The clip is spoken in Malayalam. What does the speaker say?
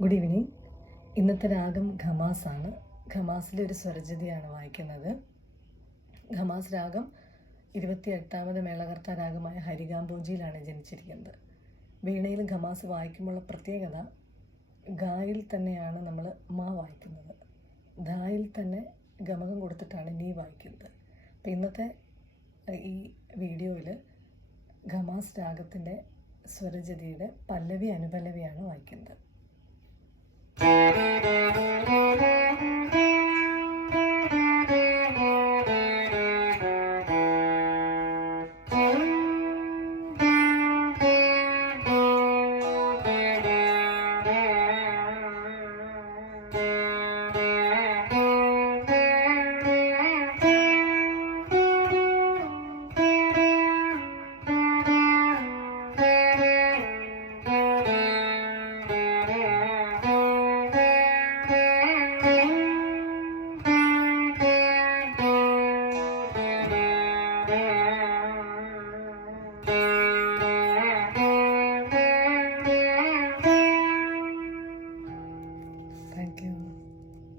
Good evening. ഇന്നത്തെ രാഗം ഖമാസാണ്. ഖമാസിലെ ഒരു സ്വരജതിയാണ് വായിക്കുന്നത്. ഖമാസ് രാഗം 28ാമത് മേളകർത്ത രാഗമായ ഹരികാംബോജിയിലാണ് ജനിച്ചിരിക്കുന്നത്. വീണയിൽ ഖമാസ് വായിക്കുമ്പോഴുള്ള പ്രത്യേകത, ഗായിൽ തന്നെയാണ് നമ്മൾ മാ വായിക്കുന്നത്, ധായിൽ തന്നെ ഗമകം കൊടുത്തിട്ടാണ് നീ വായിക്കുന്നത്. അപ്പം ഇന്നത്തെ ഈ വീഡിയോയിൽ ഖമാസ് രാഗത്തിൻ്റെ സ്വരജതിയുടെ പല്ലവി അനുപല്ലവിയാണ് വായിക്കുന്നത്.